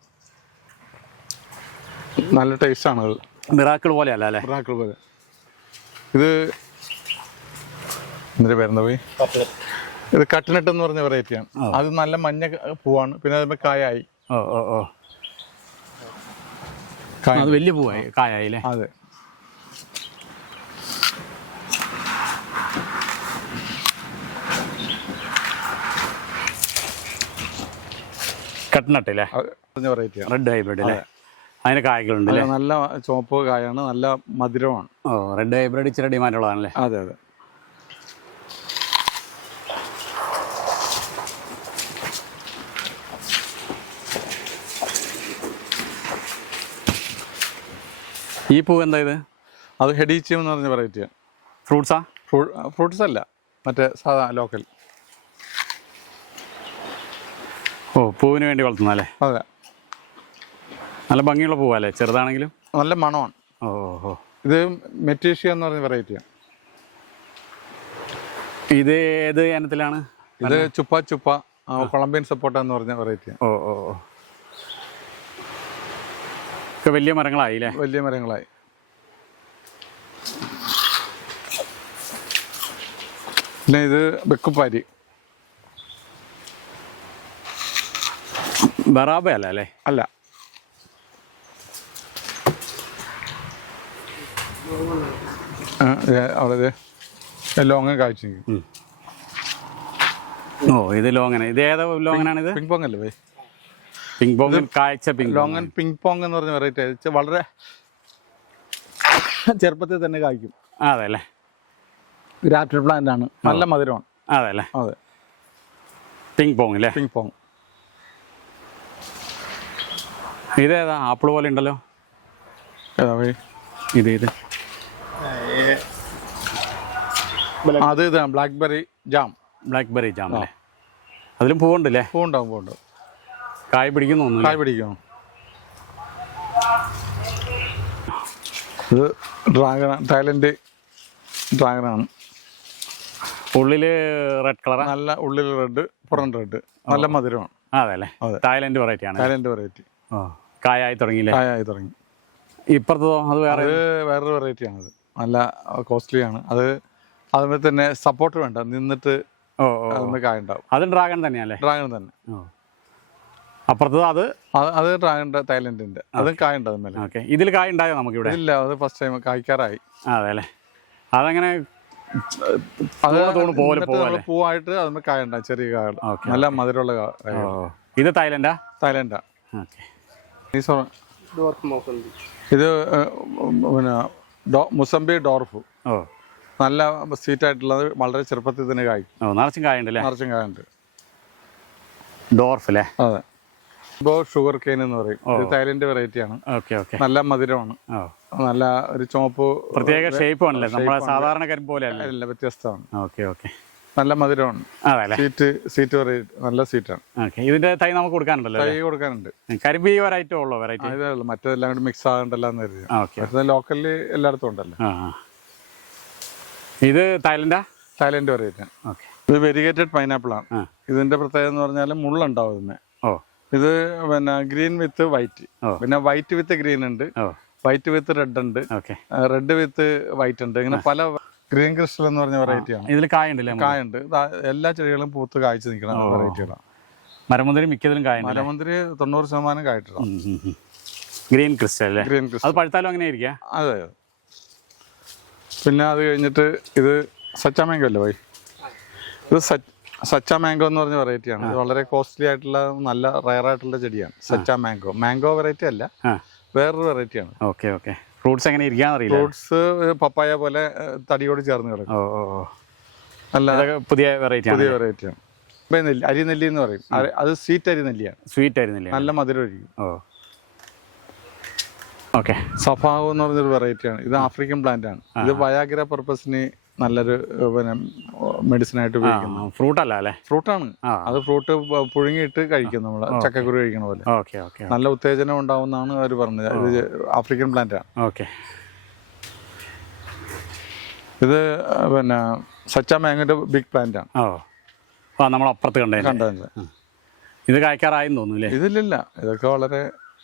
നല്ല ടേസ്റ്റ് ആണ് അത് മിറാക്കിൾ പോലെയല്ല അല്ലേ? മിറാക്കിൾ പോലെ. ഇത് എന്തിന്റെ പേരെന്താ പോയി? ഇത് കട്ടിനട്ട് എന്ന് പറഞ്ഞ വെറൈറ്റിയാണ് അത് നല്ല മഞ്ഞ പൂവാണ്. പിന്നെ അതിന് കായായി. ഓ ഓ ഓ. കായ. അത് വലിയ പൂവായി കായായില്ലേ അതെ. കട്ടിനട്ടില്ലേ അത് പറഞ്ഞ വെറൈറ്റിയാണ് റെഡ് ഹൈബ്രിഡ് അല്ലേ? അതിന് കായ്കളുണ്ട് നല്ല ചുവപ്പ് കായാണ്. നല്ല മധുരമാണ്. ഓ റെഡ് ഹൈബ്രിഡ് ഇച്ചിരി ഡിമാൻഡ് ഉള്ളതാണല്ലേ? അതെ അതെ. ഈ പൂവ് എന്താ ഇത്? അത് ഹെഡീച്ചിയം എന്ന് പറഞ്ഞ വെറൈറ്റിയാണ് ഫ്രൂട്ട്സാ? ഫ്രൂട്ട്സ് അല്ല. മറ്റേ സാധാ ലോക്കൽ. ഓ പൂവിന് വേണ്ടി വളർത്തുന്ന അല്ലേ? അതെ. നല്ല ഭംഗിയുള്ള പൂവല്ലേ? ചെറുതാണെങ്കിലും? നല്ല മണമാണ്. ഓ ഓ ഇത് മെറ്റീഷ്യ എന്ന് പറഞ്ഞ വെറൈറ്റിയാണ് ഇത് ഏത് ഇനത്തിലാണ്? ഇത് ചുപ്പ ചുപ്പ കൊളംബിയൻ സപ്പോട്ട എന്ന് പറഞ്ഞ വെറൈറ്റിയാണ് ഓ ഓ ഓ. ഒക്കെ വലിയ മരങ്ങളായി അല്ലേ വലിയ മരങ്ങളായി. പിന്നെ ഇത് ബെക്കുപ്പാരി. ബറാബ അല്ല അല്ലേ? അല്ല. അവിടെ ലോങ്ങ കാഴ്ച. ഓ ഇത് ലോങ്ങന ഇത് ഏതാ ലോങ്ങനാണ് ഇത് പിങ് പോങ് അല്ലേ ബൈ? പിങ് പോങ് കാഴ്ച പിങ് ലോങ്ങൻ പിങ് പോങ് എന്ന് പറഞ്ഞ വെറൈറ്റി വളരെ ചെറുപ്പത്തിൽ തന്നെ കായ്ക്കും. അതെ അല്ലേ ഗ്രാഫ്റ്റഡ് പ്ലാന്റ് ആണ്. നല്ല മധുരമാണ്. അതെ അല്ലേ അതെ. പിങ് പോങ് അല്ലേ പിങ് പോങ് ഇതേതാ? ആപ്പിൾ പോലെ ഉണ്ടല്ലോ. ഏതാ ഇത് ഇത്. അത് ഇത് ബ്ലാക്ക്ബെറി ജാം ബ്ലാക്ക്ബെറി ജാം അല്ലേ അതിലും പൂവുണ്ടല്ലേ പൂവുണ്ടാവും പൂവുണ്ടാവും. കായ് പിടിക്കുന്നു കായ് പിടിക്കണം ഇത് ഡ്രാഗൺ തായ്ലൻഡ് ഡ്രാഗണാണ്. ഉള്ളിൽ റെഡ് കളർ നല്ല ഉള്ളിൽ റെഡ് പുറം റെഡ് നല്ല മധുരമാണ്. അതെ. അല്ലേ. തായ്ലൻഡ് വെറൈറ്റി ആണ് തായ്ലൻഡ് വെറൈറ്റി കായായി തുടങ്ങിയില്ലേ? കായായി തുടങ്ങി. ഇപ്പുറത്തോ അത് വേറെ വേറൊരു വേറൊരു വെറൈറ്റിയാണ് അത്. നല്ല കോസ്റ്റ്ലി ആണ്. അത് അതുപോലെ തന്നെ സപ്പോർട്ട് വേണ്ട. നിന്നിട്ട് ഓ കായ ഉണ്ടാവും അത് ഡ്രാഗൺ തന്നെയല്ലേ ഡ്രാഗൺ തന്നെ. ഓ. അപ്പുറത്തത് അത്? അത് ഡ്രാഗണിന്റെ തായ്ലൻഡിന്റെ. അതും കായ ഓക്കെ ഇതിൽ കായ ഉണ്ടായോ നമുക്ക് ഇവിടെ ഇല്ല അത് ഫസ്റ്റ് ടൈം കായ്ക്കാറായി. അതെ അല്ലേ അതങ്ങനെ പൂവായിട്ട് അതുമ്മേ കായ ഉണ്ടായി ചെറിയ കായ. നല്ല മധുരമുള്ള കായ. ഇത് തായ്ലൻഡാ? തായ്ലൻഡാ. ഡോർക്ക് മൗസന്തി ഇത് പിന്നെ ഡോ മുസംബി ഡോർഫ്. ഓ. നല്ല സ്വീറ്റ് ആയിട്ടുള്ളത് വളരെ ചെറുപ്പത്തിൽ തന്നെ കായ്ക്കും. ഓ നിറച്ചും കായ ഉണ്ടല്ലേ നിറച്ചും കായുണ്ട്. ഡോർഫ് അല്ലേ അതെ. ഇപ്പോൾ ഷുഗർ കെയിൻ എന്ന് പറയും. തായ്ലൻഡ് വെറൈറ്റി ആണ്. നല്ല മധുരമാണ്. നല്ല ഒരു ചുവപ്പ് പ്രത്യേക ഷേപ്പ് ആണല്ലേ? നമ്മളെ സാധാരണ കരിമ്പ് പോലെ അല്ലേ വ്യത്യസ്തമാണ്. ഓക്കെ ഓക്കെ നല്ല മധുരമാണ്. സീറ്റ് സീറ്റ് വെറൈറ്റി നല്ല സീറ്റാണ് ആണ്. ഇതിന്റെ തൈ നമുക്ക് കൊടുക്കാനുണ്ടല്ലോ തൈ കൊടുക്കാനുണ്ട്. കരിമ്പ് ഈ ഒരൈറ്റം ഉള്ളോ വെറൈറ്റി ഇതേ ഉള്ളൂ. മറ്റേതെല്ലാം കൂടി മിക്സ് ആകണ്ടല്ലോ എന്ന് കരുതി. ലോക്കലിൽ എല്ലായിടത്തും ഉണ്ടല്ലോ. ഇത് തായ്ലൻഡാ തായ്ലൻഡ് വെറൈറ്റി ആണ്. ഇത് വെരിഗേറ്റഡ് പൈനാപ്പിൾ ആണ്. ഇതിന്റെ പ്രത്യേകത എന്ന് പറഞ്ഞാൽ മുള്ളുണ്ടാവും ഇതിന്. ഇത് പിന്നെ ഗ്രീൻ വിത്ത് വൈറ്റ്. പിന്നെ വൈറ്റ് വിത്ത് ഗ്രീൻ ഉണ്ട്. വൈറ്റ് വിത്ത് റെഡ് ഉണ്ട്. റെഡ് വിത്ത് വൈറ്റ് ഉണ്ട്. ഇങ്ങനെ പല ഗ്രീൻ ക്രിസ്റ്റൽ എന്ന് പറഞ്ഞ വെറൈറ്റി ആണ്. ഇതിൽ കായ ഉണ്ട് കായുണ്ട്. എല്ലാ ചെടികളും പൂത്ത് കായ്ച്ചു നിൽക്കുന്ന വെറൈറ്റികളാണ് മരമുന്തിരി മിക്കതിലും കായ മരമുന്തിരി തൊണ്ണൂറ് ശതമാനം കായിട്ടാണ് ഗ്രീൻ ക്രിസ്റ്റൽ അല്ലേ? Green crystal. അത് പഴുത്താലും അങ്ങനെ ഇരിക്കുക അതെ. പിന്നെ അത് കഴിഞ്ഞിട്ട് ഇത് സച്ചാമേങ്കല്ലേ വൈ? ഭായി ഇത് സച്ച് സച്ച മാംഗോ എന്ന് പറഞ്ഞ വെറൈറ്റിയാണ് ഇത് വളരെ കോസ്റ്റ്ലി ആയിട്ടുള്ള നല്ല റയർ ആയിട്ടുള്ള ചെടിയാണ്. സച്ച മാംഗോ. മാംഗോ വെറൈറ്റി അല്ല. വേറൊരു വെറൈറ്റി ആണ്. Okay okay. ഫ്രൂട്ട്സ് എങ്ങനെ ഇരിക്കാൻ അറിയില്ല. ഫ്രൂട്ട്സ് പപ്പായ പോലെ തടിയോട് ചേർന്ന് കിടക്കും. ഓ ഓ ഓ. നല്ല പുതിയ വെറൈറ്റി ആണ് പുതിയ വെറൈറ്റി ആണ്. നെല്ലി അരിനെല്ലി എന്ന് പറയും. അത് സ്വീറ്റ് അരിനെല്ലിയാണ് സ്വീറ്റ് ആയിരുന്നില്ലേ നല്ല മധുരമായിരിക്കും ഓ. ഓക്കെ. സഫാവ് എന്ന് പറഞ്ഞൊരു വെറൈറ്റിയാണ് ഇത് ആഫ്രിക്കൻ പ്ലാന്റ് ആണ്. ഇത് വയാഗ്ര പർപ്പസിന് നല്ലൊരു പിന്നെ മെഡിസിൻ ആയിട്ട് ഉപയോഗിക്കുന്നു. ഫ്രൂട്ട് അല്ല? അല്ലേ ഫ്രൂട്ടാണ്. ആണ് അത് ഫ്രൂട്ട് പുഴുങ്ങിയിട്ട് കഴിക്കും നമ്മൾ ചക്കക്കുരു കഴിക്കണ പോലെ. നല്ല ഉത്തേജനം ഉണ്ടാവുന്നതാണ് അവർ പറഞ്ഞത്. ഇത് ആഫ്രിക്കൻ പ്ലാന്റ് ആണ് ഓക്കെ. ഇത് പിന്നെ സച്ച മാങ്ങോന്റെ ബിഗ് പ്ലാന്റ് ആണ് നമ്മളപ്പുറത്ത് ആ നമ്മൾ അപ്പുറത്ത് കണ്ടേ കണ്ടത് ഇത് കായ്ക്കാറായെന്ന് തോന്നുന്നു ഇതിലില്ല. ഇതൊക്കെ വളരെ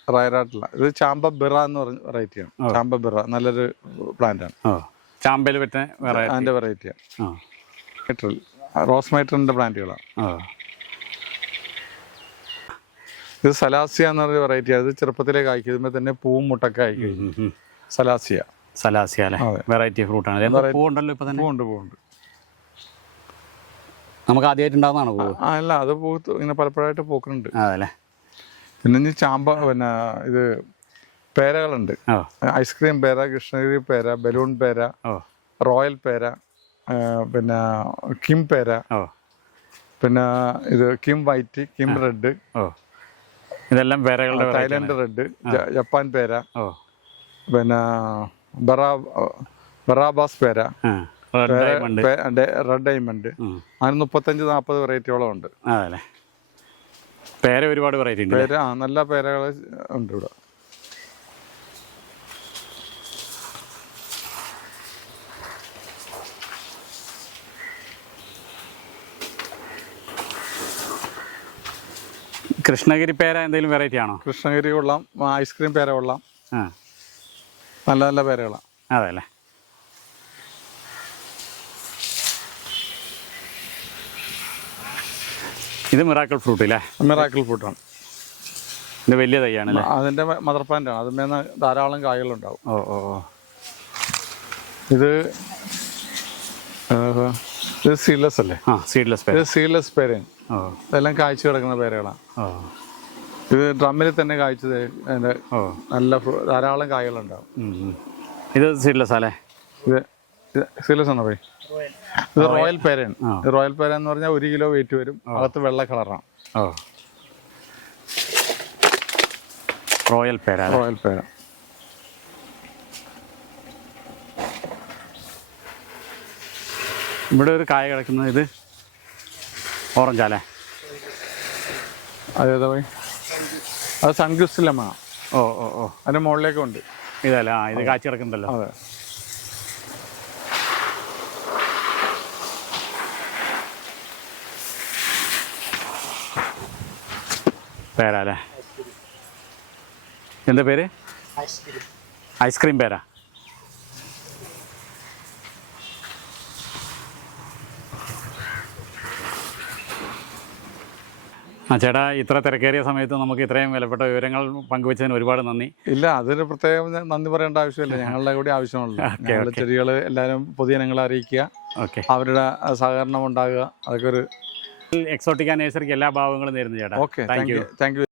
റയറായിട്ടുള്ള. ഇത് ചാമ്പ ബിറ എന്ന് പറഞ്ഞ വെറൈറ്റിയാണ് ചാമ്പ ബിറ നല്ലൊരു പ്ലാന്റ് ആണ് ഓ. ചാമ്പയിൽ പറ്റുന്ന വേറെ അതിന്റെ വെറൈറ്റിയാണ് ആ. റോസ് മൈട്രലിന്റെ പ്ലാന്റുകളാണ് ഇത് സലാസിയ എന്ന് പറഞ്ഞ വെറൈറ്റി അത് ചെറുപ്പത്തിലേ കായ്ക്കുമ്പോൾ തന്നെ പൂവും മുട്ടൊക്കെ ആയി കഴിഞ്ഞു ഉം, ഉം. സലാസിയ. സലാസിയ അല്ലേ. വെറൈറ്റി ഫ്രൂട്ട് ആണ്. പൂവുണ്ടല്ലോ ഇപ്പൊ തന്നെ? പൂവുണ്ട് പൂവുണ്ട്. നമുക്ക് ആദ്യമായിട്ട് ഉണ്ടാകുന്നതാണ് പൂവ് അല്ല അത് പൂത്ത് ഇങ്ങനെ പലപ്പോഴായിട്ട് പൂക്കുന്നുണ്ട് അതല്ലേ പിന്നെ ചാമ്പ പിന്നെ ഇത് പേരകളുണ്ട്. ഐസ്ക്രീം പേര കൃഷ്ണഗിരി പേര ബലൂൺ പേര റോയൽ പേര പിന്നെ കിം പേര പിന്നെ ഇത് കിം വൈറ്റ് കിം റെഡ് ഇതെല്ലാം പേരകളുടെ തൈലൻഡ് തായ്ലൻഡ് റെഡ് ജപ്പാൻ പേര പിന്നെ ബറാ ബറാബാസ് പേര റെഡ് ഡയമണ്ട്. അങ്ങനെ മുപ്പത്തഞ്ച് നാൽപ്പത് വെറൈറ്റിയോളം ഉണ്ട്. പേര ഒരുപാട് വെറൈറ്റി ഉണ്ട് പേര നല്ല പേരകൾ ഉണ്ട് ഇവിടെ. കൃഷ്ണഗിരി പേര എന്തെങ്കിലും വെറൈറ്റി ആണോ? കൃഷ്ണഗിരി കൊള്ളാം. ഐസ്ക്രീം പേര കൊള്ളാം. നല്ല നല്ല പേരകളാണ് അതെ അല്ലേ ഇത് മിറാക്കിൾ ഫ്രൂട്ട് അല്ലേ മിറാക്കിൾ ഫ്രൂട്ടാണ് ഇത് വലിയ തൈയാണ് അതിന്റെ മദർ പ്ലാന്റ് ആണ്. അതിന്മേന്ന് ധാരാളം കായകളുണ്ടാവും. ഓ ഓ ഇത് ഇത് സീഡ്ലെസ് അല്ലേ? ആ സീഡ്ലെസ് പേര. ഇത് സീഡ്ലെസ് പേരയാണ്. ഓ ഇതെല്ലാം കാഴ്ച കിടക്കുന്ന പേരകളാണ് ഇത് ഡ്രമ്മിൽ തന്നെ കാഴ്ച അതിന്റെ നല്ല ധാരാളം കായകളുണ്ടാവും. ഇത് സീഡ്ലെസ് അല്ലേ? ഇത് സീഡ്ലെസ് ആണോ പോയി ഇത് റോയൽ പേരൻ. റോയൽ പേര എന്ന് പറഞ്ഞാൽ ഒരു കിലോ വെയിറ്റ് വരും. അകത്ത് വെള്ള കളറാണ് റോയൽ പേര റോയൽ പേര. ഇവിടെ ഒരു കായ കിടക്കുന്നത് ഇത് ഓറഞ്ച് അല്ലേ അതേതാ പോയി അത് മാ ഓ ഓ ഓ. അതിന്റെ മുകളിലേക്കും ഉണ്ട് ഇതല്ലേ? ആ ഇത് കാച്ചി കിടക്കുന്നുണ്ടല്ലോ അതെ. പേരാ അല്ലേ? എന്താ പേര്? ഐസ്ക്രീം പേര? ആ ചേട്ടാ ഇത്ര തിരക്കേറിയ സമയത്ത് നമുക്ക് ഇത്രയും വിലപ്പെട്ട വിവരങ്ങൾ പങ്കുവെച്ചതിന് ഒരുപാട് നന്ദി. ഇല്ല അതിന് പ്രത്യേകം നന്ദി പറയേണ്ട ആവശ്യമില്ല. ഞങ്ങളുടെ കൂടി ആവശ്യമുള്ളൂ ഞങ്ങളുടെ ചെടികൾ എല്ലാവരും പൊതുജനങ്ങളെ അറിയിക്കുക. ഓക്കെ. അവരുടെ സഹകരണം ഉണ്ടാകുക. അതൊക്കെ ഒരു എക്സോട്ടിക്ക നേഴ്സറിക്ക് എല്ലാ ഭാവങ്ങളും നേരുന്നു ചേട്ടാ. Okay thank you thank you